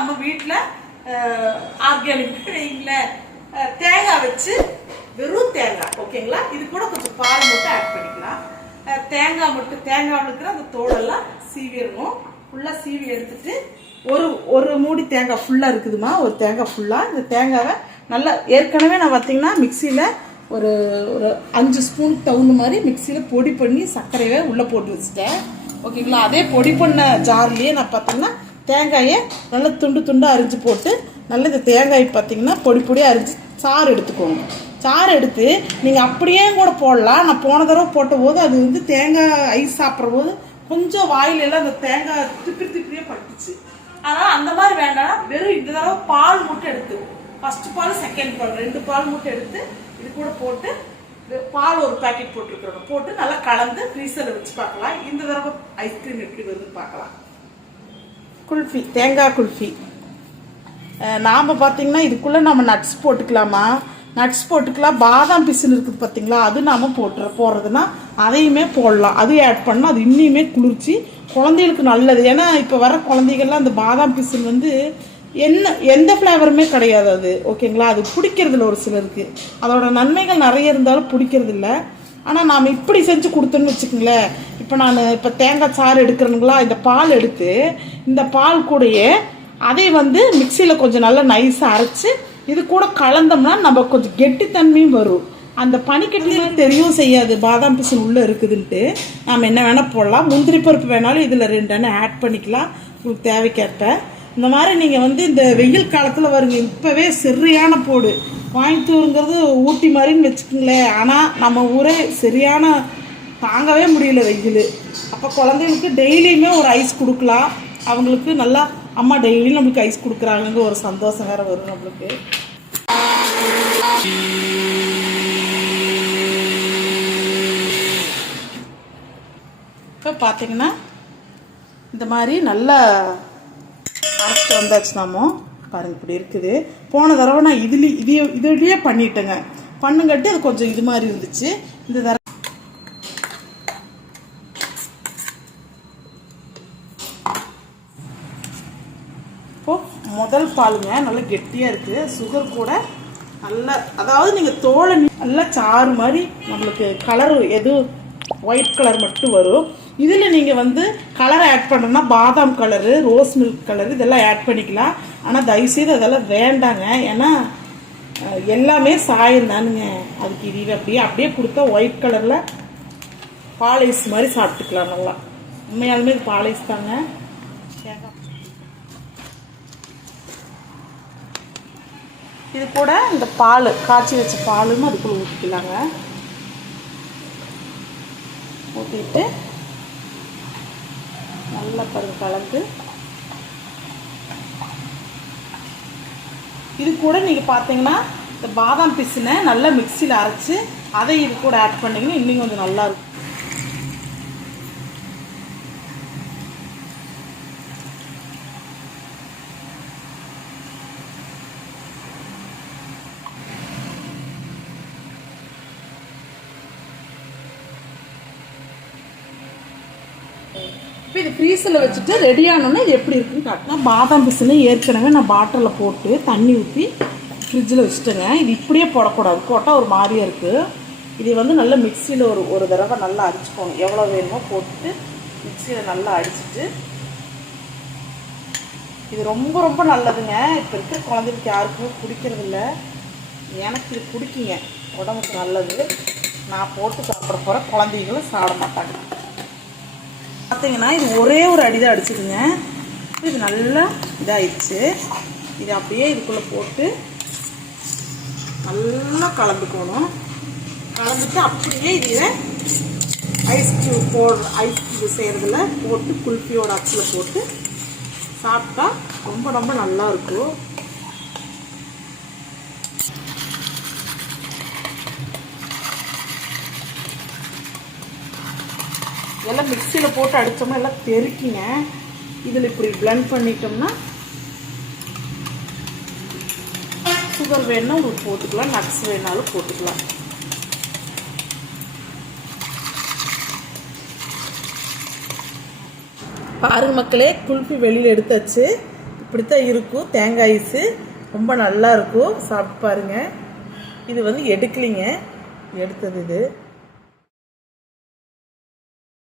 நம்ம வீட்டில் ஆர்கானிக் இல்லை தேங்காய் வச்சு வெறும் தேங்காய் ஓகேங்களா இது கூட கொஞ்சம் பால் மட்டும் ஆட் பண்ணிக்கலாம். தேங்காய் மட்டும் தேங்காய் இருக்கிற அந்த தோலெல்லாம் சீவிடணும். ஃபுல்லாக சீவி எடுத்துட்டு ஒரு ஒரு மூடி தேங்காய் ஃபுல்லாக இருக்குதுமா ஒரு தேங்காய் ஃபுல்லாக இந்த தேங்காவை நல்லா ஏற்கனவே நான் பார்த்தீங்கன்னா மிக்சியில் ஒரு ஒரு அஞ்சு ஸ்பூனுக்கு தகுந்த மாதிரி மிக்சியில் பொடி பண்ணி சர்க்கரையை உள்ளே போட்டு வச்சுட்டேன். ஓகேங்களா அதே பொடி பண்ண ஜார்லேயே நான் பார்த்தீங்கன்னா தேங்காயை நல்லா துண்டு துண்டாக அரிஞ்சு போட்டு நல்லா இந்த தேங்காய் பார்த்தீங்கன்னா பொடி பொடியாக அரிஞ்சு சாறு எடுத்துக்கோங்க. சாறு எடுத்து நீங்கள் அப்படியே கூட போடலாம். நான் போன தடவை போட்ட போது அது வந்து தேங்காய் ஐஸ் சாப்பிட்ற போது கொஞ்சம் வாயில எல்லாம் அந்த தேங்காய் திப்பி திப்பியே பட்டுச்சு. அதனால் அந்த மாதிரி வேண்டாம். வெறும் இந்த தடவை பால் மட்டும் எடுத்து. ஃபர்ஸ்ட் பால் செகண்ட் பால் ரெண்டு பால் மட்டும் எடுத்து இது கூட போட்டு பால் ஒரு பேக்கெட் போட்டுருக்குறோம். போட்டு நல்லா கலந்து ஃப்ரீசரில் வச்சு பார்க்கலாம். இந்த தடவை ஐஸ்கிரீம் எப்படி வருதுன்னு பார்க்கலாம். குல்ஃபி தேங்காய் குல்ஃபி. நாம் பார்த்திங்கன்னா இதுக்குள்ளே நம்ம நட்ஸ் போட்டுக்கலாமா? நட்ஸ் போட்டுக்கலாம். பாதாம் பிசின் இருக்குது பார்த்திங்களா அது நாம் போட்டுற போடுறதுன்னா அதையுமே போடலாம். அதையும் ஆட் பண்ணால் அது இன்னுமே குளிர்ச்சி குழந்தைகளுக்கு நல்லது. ஏன்னா இப்போ வர குழந்தைகள்லாம் அந்த பாதாம் பிசின் வந்து என்ன எந்த ஃப்ளேவருமே கிடையாது அது. ஓகேங்களா அது பிடிக்கிறதில்ல ஒரு சிலருக்கு. அதோட நன்மைகள் நிறைய இருந்தாலும் பிடிக்கிறதில்ல. ஆனால் நாம் இப்படி செஞ்சு கொடுத்தோன்னு வச்சுக்கோங்களேன். இப்போ நான் இப்போ தேங்காய் சாறு எடுக்கிறேனுங்களா இந்த பால் எடுத்து இந்த பால் கூடயே அதை வந்து மிக்சியில் கொஞ்சம் நல்லா நைஸாக அரைச்சி இது கூட கலந்தோம்னா நம்ம கொஞ்சம் கெட்டித்தன்மையும் வரும். அந்த பனிக்கட்டிலையும் தெரியும் செய்யாது பாதாம் பிசின் உள்ளே இருக்குதுன்ட்டு. நாம் என்ன வேணால் போடலாம். முந்திரி பருப்பு வேணாலும் இதில் ரெண்டு ஆட் பண்ணிக்கலாம். உங்களுக்கு தேவைக்கேற்ப. இந்த மாதிரி நீங்கள் வந்து இந்த வெயில் காலத்தில் வருங்க இப்போவே சரியான போடு. கோயம்புத்தூருங்கிறது ஊட்டி மாதிரின்னு வச்சுக்கோங்களேன். ஆனால் நம்ம ஊரே சரியான தாங்கவே முடியல வெயில். அப்போ குழந்தைங்களுக்கு டெய்லியுமே ஒரு ஐஸ் கொடுக்கலாம். அவங்களுக்கு நல்லா அம்மா டெய்லியும் நம்மளுக்கு ஐஸ் கொடுக்குறாங்கங்க ஒரு சந்தோஷம் வேறு வரும் நம்மளுக்கு. இப்போ பார்த்தீங்கன்னா இந்த மாதிரி நல்லா அரைச்சிட்டு வந்தாச்சு நம்ம பாருங்க இப்படி இருக்குது. போன தடவை நான் இதுலேயே இதே இதுலேயே பண்ணிட்டேங்க. பண்ணுங்கட்டி அது கொஞ்சம் இது மாதிரி இருந்துச்சு. இந்த தடவை இப்போ முதல் பாலுங்க நல்லா கெட்டியாக இருக்குது சுகர் கூட நல்லா அதாவது நீங்கள் தோலை நல்லா சாறு மாதிரி நம்மளுக்கு கலர் எது ஒயிட் கலர் மட்டும் வரும். இதில் நீங்கள் வந்து கலர் ஆட் பண்ணணும்னா பாதாம் கலரு ரோஸ் மில்க் கலர் இதெல்லாம் ஆட் பண்ணிக்கலாம். ஆனால் தயவுசெய்து அதெல்லாம் வேண்டாங்க. ஏன்னா எல்லாமே சாயம் தானுங்க. அதுக்கு இது அப்படியே அப்படியே கொடுத்தா ஒயிட் கலரில் பாலைஸ் மாதிரி சாப்பிட்டுக்கலாம் நல்லா. உண்மையாலுமே இது பாலைஸ் தாங்க. இது கூட இந்த பால் காய்ச்சி வச்ச பாலும் அதுக்குள்ள ஊற்றிக்கலாங்க ஊற்றிட்டு நல்லா பருகு கலந்து இது கூட நீங்கள் பார்த்தீங்கன்னா இந்த பாதாம் பிசினை நல்லா மிக்சியில் அரைச்சி அதை இது கூட ஆட் பண்ணிங்கன்னா இன்னும் கொஞ்சம் நல்லா இருக்கும். இப்போ இது ஃப்ரீஸில் வச்சுட்டு ரெடி ஆனோன்னா இது எப்படி இருக்குன்னு காட்டினா பாதாம் பிசுன்னு ஏற்கனவே நான் பாட்டிலில் போட்டு தண்ணி ஊற்றி ஃப்ரிட்ஜில் வச்சுட்டேங்க. இது இப்படியே போடக்கூடாது. போட்டால் ஒரு மாதிரியாக இருக்குது இது வந்து நல்லா மிக்சியில் ஒரு ஒரு தடவை நல்லா அடிச்சுக்கோங்க. எவ்வளோ வேணுமோ போட்டுட்டு மிக்சியில் நல்லா அடிச்சிட்டு. இது ரொம்ப ரொம்ப நல்லதுங்க. இப்போ இருக்கிற குழந்தைகளுக்கு யாருக்குமே பிடிக்கிறது எனக்கு இது பிடிக்குங்க. உடம்புக்கு நல்லது. நான் போட்டு சாப்பிட போகிற குழந்தைங்களும் சாப்பிட மாட்டாங்க. பார்த்தீங்கன்னா இது ஒரே ஒரு அடி தான் இது நல்லா இதாகிடுச்சு இது அப்படியே இதுக்குள்ளே போட்டு நல்லா கலந்துக்கணும். கலந்துட்டு அப்படியே இதில் ஐஸ் கியூப் போடுற ஐஸ் கியூப் செய்கிறதுல போட்டு குல்ஃபியோட அச்சில் போட்டு சாப்பிட்டா ரொம்ப ரொம்ப நல்லா எல்லாம் மிக்சியில் போட்டு அடித்தோம்னா எல்லாம் தெறிக்கிங்க இதில் இப்படி பிளண்ட் பண்ணிட்டோம்னா சுகர் வேணும்னா உங்களுக்கு போட்டுக்கலாம் நட்ஸ் வேணாலும் போட்டுக்கலாம். பாருங்க மக்களே குல்ஃபி வெளியில் எடுத்தாச்சு. இப்படித்தான் இருக்கும். தேங்காய் ஐஸு ரொம்ப நல்லா இருக்கும். சாப்பிட்டு பாருங்க. இது வந்து எடுக்கலிங்க. எடுத்தது இது.